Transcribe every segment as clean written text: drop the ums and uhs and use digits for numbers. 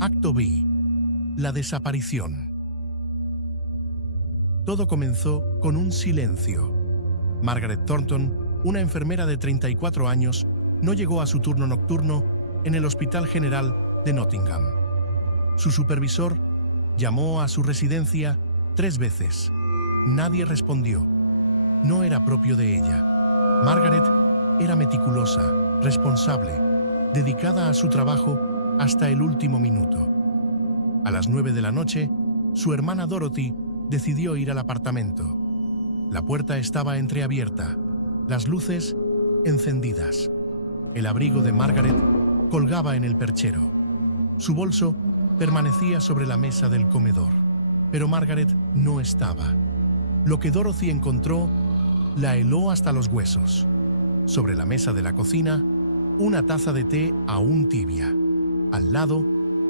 Acto B. La desaparición. Todo comenzó con un silencio. Margaret Thornton, una enfermera de 34 años, no llegó a su turno nocturno en el Hospital General de Nottingham. Su supervisor llamó a su residencia 3 veces. Nadie respondió. No era propio de ella. Margaret era meticulosa, responsable, dedicada a su trabajo hasta el último minuto. A las 9 de la noche, su hermana Dorothy decidió ir al apartamento. La puerta estaba entreabierta, las luces encendidas. El abrigo de Margaret colgaba en el perchero. Su bolso permanecía sobre la mesa del comedor, pero Margaret no estaba. Lo que Dorothy encontró la heló hasta los huesos. Sobre la mesa de la cocina, una taza de té aún tibia. Al lado,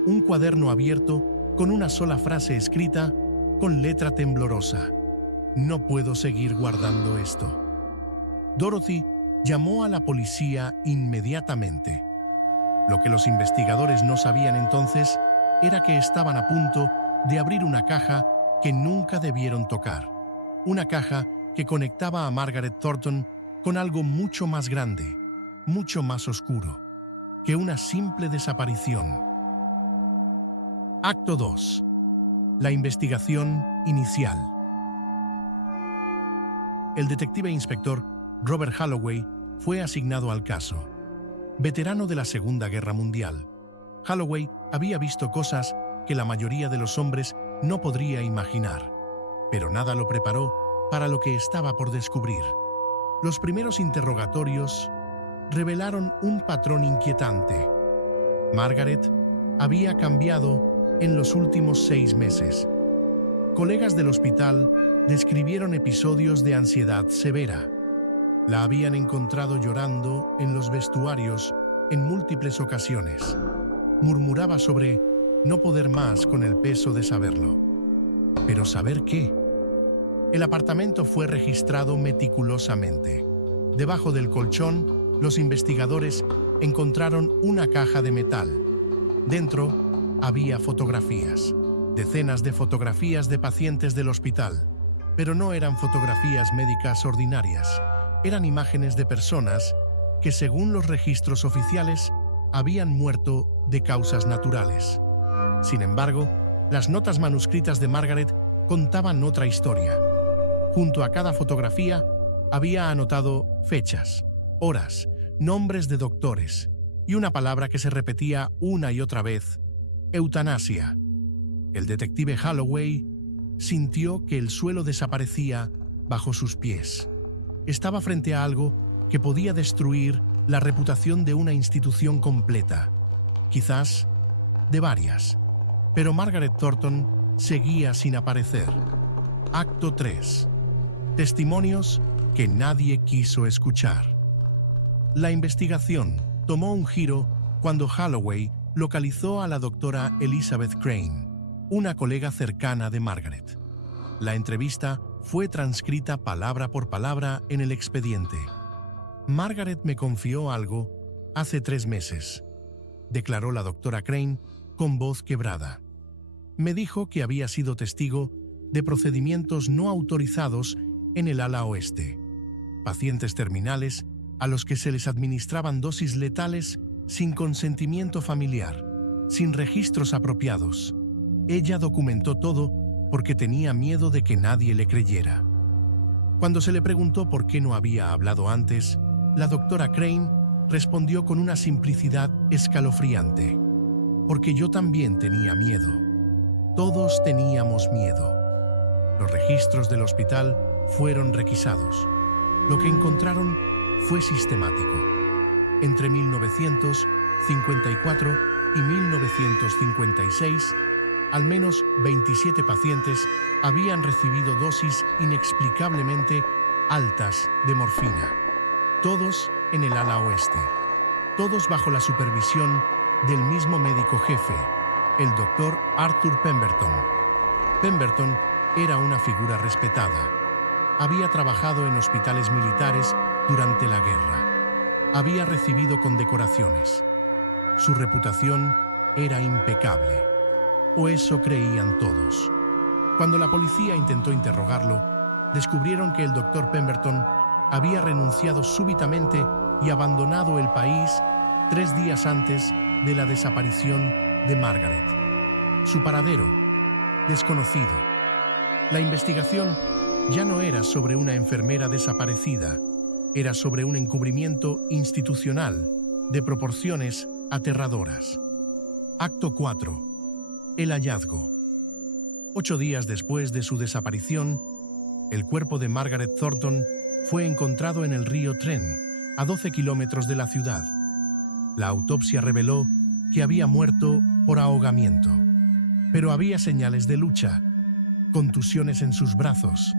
un cuaderno abierto con una sola frase escrita con letra temblorosa. No puedo seguir guardando esto. Dorothy llamó a la policía inmediatamente. Lo que los investigadores no sabían entonces era que estaban a punto de abrir una caja que nunca debieron tocar. Una caja que conectaba a Margaret Thornton con algo mucho más grande, mucho más oscuro, que una simple desaparición. Acto 2. La investigación inicial. El detective inspector Robert Holloway fue asignado al caso. Veterano de la Segunda Guerra Mundial, Holloway había visto cosas que la mayoría de los hombres no podría imaginar, pero nada lo preparó para lo que estaba por descubrir. Los primeros interrogatorios revelaron un patrón inquietante. Margaret había cambiado en los últimos 6 meses. Colegas del hospital describieron episodios de ansiedad severa. La habían encontrado llorando en los vestuarios en múltiples ocasiones. Murmuraba sobre no poder más con el peso de saberlo. ¿Pero saber qué? El apartamento fue registrado meticulosamente. Debajo del colchón, los investigadores encontraron una caja de metal. Dentro había fotografías, decenas de fotografías de pacientes del hospital, pero no eran fotografías médicas ordinarias, eran imágenes de personas que, según los registros oficiales, habían muerto de causas naturales. Sin embargo, las notas manuscritas de Margaret contaban otra historia. Junto a cada fotografía había anotado fechas, horas, nombres de doctores y una palabra que se repetía una y otra vez: eutanasia. El detective Holloway sintió que el suelo desaparecía bajo sus pies. Estaba frente a algo que podía destruir la reputación de una institución completa, quizás de varias. Pero Margaret Thornton seguía sin aparecer. Acto 3. Testimonios que nadie quiso escuchar. La investigación tomó un giro cuando Holloway localizó a la doctora Elizabeth Crane, una colega cercana de Margaret. La entrevista fue transcrita palabra por palabra en el expediente. Margaret me confió algo hace 3 meses, declaró la doctora Crane con voz quebrada. Me dijo que había sido testigo de procedimientos no autorizados en el ala oeste. Pacientes terminales a los que se les administraban dosis letales sin consentimiento familiar, sin registros apropiados. Ella documentó todo porque tenía miedo de que nadie le creyera. Cuando se le preguntó por qué no había hablado antes, la doctora Crane respondió con una simplicidad escalofriante: porque yo también tenía miedo. Todos teníamos miedo. Los registros del hospital fueron requisados. Lo que encontraron fue sistemático. Entre 1954 y 1956, al menos 27 pacientes habían recibido dosis inexplicablemente altas de morfina. Todos en el ala oeste. Todos bajo la supervisión del mismo médico jefe, el doctor Arthur Pemberton. Pemberton era una figura respetada. Había trabajado en hospitales militares durante la guerra. Había recibido condecoraciones. Su reputación era impecable. O eso creían todos. Cuando la policía intentó interrogarlo, descubrieron que el Dr. Pemberton había renunciado súbitamente y abandonado el país 3 días antes de la desaparición de Margaret. Su paradero, desconocido. La investigación ya no era sobre una enfermera desaparecida, era sobre un encubrimiento institucional de proporciones aterradoras. Acto 4. El hallazgo. 8 días después de su desaparición, el cuerpo de Margaret Thornton fue encontrado en el río Trent, a 12 kilómetros de la ciudad. La autopsia reveló que había muerto por ahogamiento. Pero había señales de lucha, contusiones en sus brazos,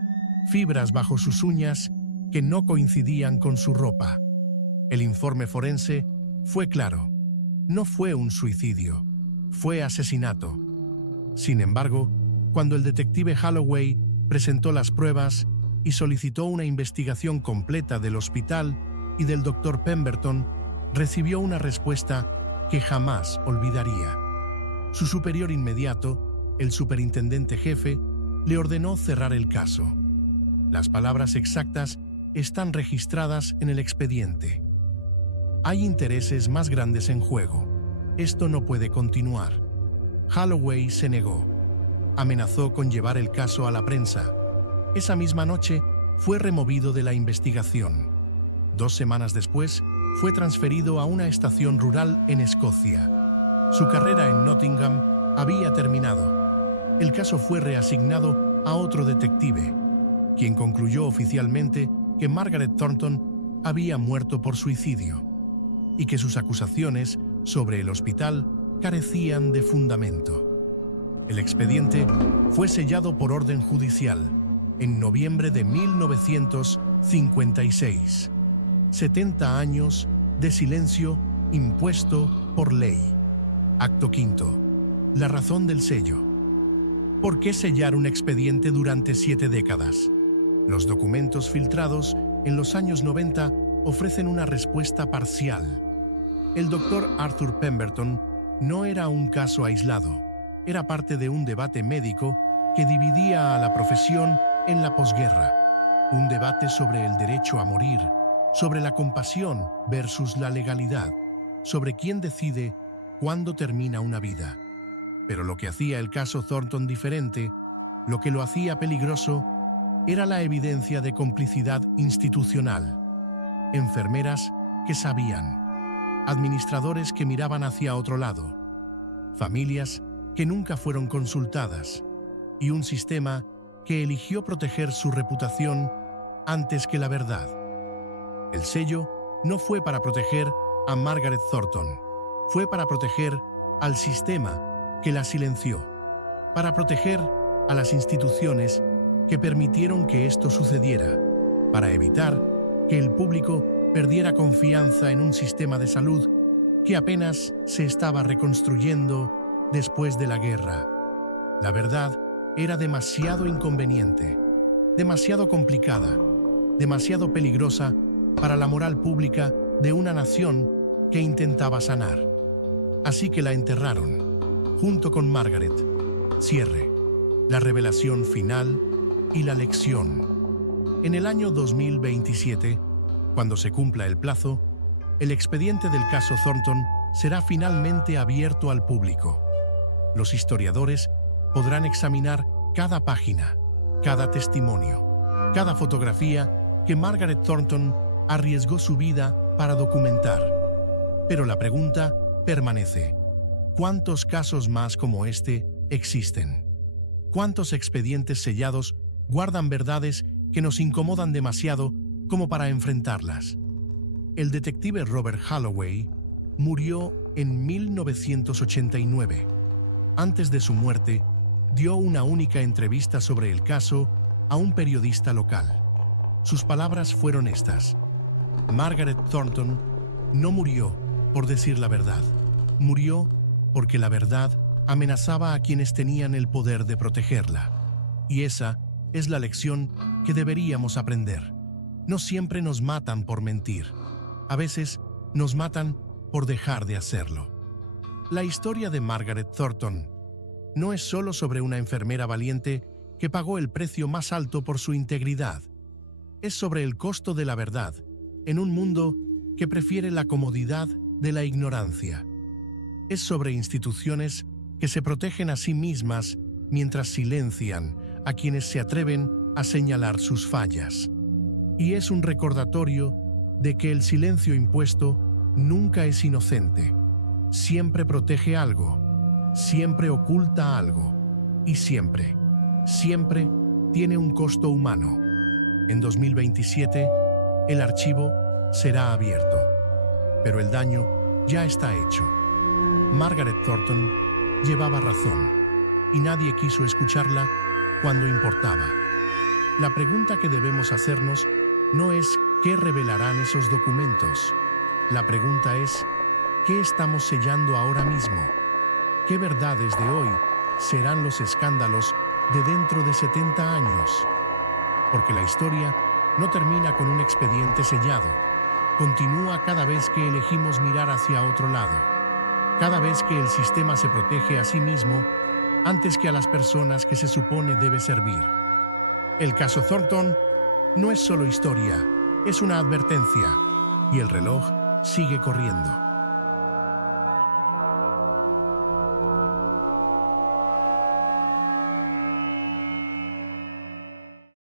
fibras bajo sus uñas que no coincidían con su ropa. El informe forense fue claro. No fue un suicidio, fue asesinato. Sin embargo, cuando el detective Holloway presentó las pruebas y solicitó una investigación completa del hospital y del Dr. Pemberton, recibió una respuesta que jamás olvidaría. Su superior inmediato, el superintendente jefe, le ordenó cerrar el caso. Las palabras exactas están registradas en el expediente. Hay intereses más grandes en juego. Esto no puede continuar. Holloway se negó. Amenazó con llevar el caso a la prensa. Esa misma noche fue removido de la investigación. 2 semanas después, fue transferido a una estación rural en Escocia. Su carrera en Nottingham había terminado. El caso fue reasignado a otro detective, quien concluyó oficialmente que Margaret Thornton había muerto por suicidio y que sus acusaciones sobre el hospital carecían de fundamento. El expediente fue sellado por orden judicial en noviembre de 1956. 70 años de silencio impuesto por ley. Acto 5. La razón del sello. ¿Por qué sellar un expediente durante 7 décadas? Los documentos filtrados en los años 90 ofrecen una respuesta parcial. El doctor Arthur Pemberton no era un caso aislado, era parte de un debate médico que dividía a la profesión en la posguerra. Un debate sobre el derecho a morir, sobre la compasión versus la legalidad, sobre quién decide cuándo termina una vida. Pero lo que hacía el caso Thornton diferente, lo que lo hacía peligroso, era la evidencia de complicidad institucional. Enfermeras que sabían, administradores que miraban hacia otro lado, familias que nunca fueron consultadas y un sistema que eligió proteger su reputación antes que la verdad. El sello no fue para proteger a Margaret Thornton, fue para proteger al sistema que la silenció, para proteger a las instituciones que permitieron que esto sucediera, para evitar que el público perdiera confianza en un sistema de salud que apenas se estaba reconstruyendo después de la guerra. La verdad era demasiado inconveniente, demasiado complicada, demasiado peligrosa para la moral pública de una nación que intentaba sanar. Así que la enterraron, junto con Margaret. Cierre, la revelación final y la lección. En el año 2027, cuando se cumpla el plazo, el expediente del caso Thornton será finalmente abierto al público. Los historiadores podrán examinar cada página, cada testimonio, cada fotografía que Margaret Thornton arriesgó su vida para documentar. Pero la pregunta permanece: ¿cuántos casos más como este existen? ¿Cuántos expedientes sellados guardan verdades que nos incomodan demasiado como para enfrentarlas? El detective Robert Holloway murió en 1989. Antes de su muerte, dio una única entrevista sobre el caso a un periodista local. Sus palabras fueron estas: Margaret Thornton no murió por decir la verdad, murió porque la verdad amenazaba a quienes tenían el poder de protegerla. Y esa es la lección que deberíamos aprender. No siempre nos matan por mentir. A veces nos matan por dejar de hacerlo. La historia de Margaret Thornton no es solo sobre una enfermera valiente que pagó el precio más alto por su integridad. Es sobre el costo de la verdad en un mundo que prefiere la comodidad de la ignorancia. Es sobre instituciones que se protegen a sí mismas mientras silencian a quienes se atreven a señalar sus fallas. Y es un recordatorio de que el silencio impuesto nunca es inocente. Siempre protege algo, siempre oculta algo y siempre tiene un costo humano. En 2027, el archivo será abierto, pero el daño ya está hecho. Margaret Thornton llevaba razón y nadie quiso escucharla cuando importaba. La pregunta que debemos hacernos no es ¿qué revelarán esos documentos? La pregunta es ¿qué estamos sellando ahora mismo? ¿Qué verdades de hoy serán los escándalos de dentro de 70 años? Porque la historia no termina con un expediente sellado. Continúa cada vez que elegimos mirar hacia otro lado. Cada vez que el sistema se protege a sí mismo antes que a las personas que se supone debe servir. El caso Thornton no es solo historia, es una advertencia. Y el reloj sigue corriendo.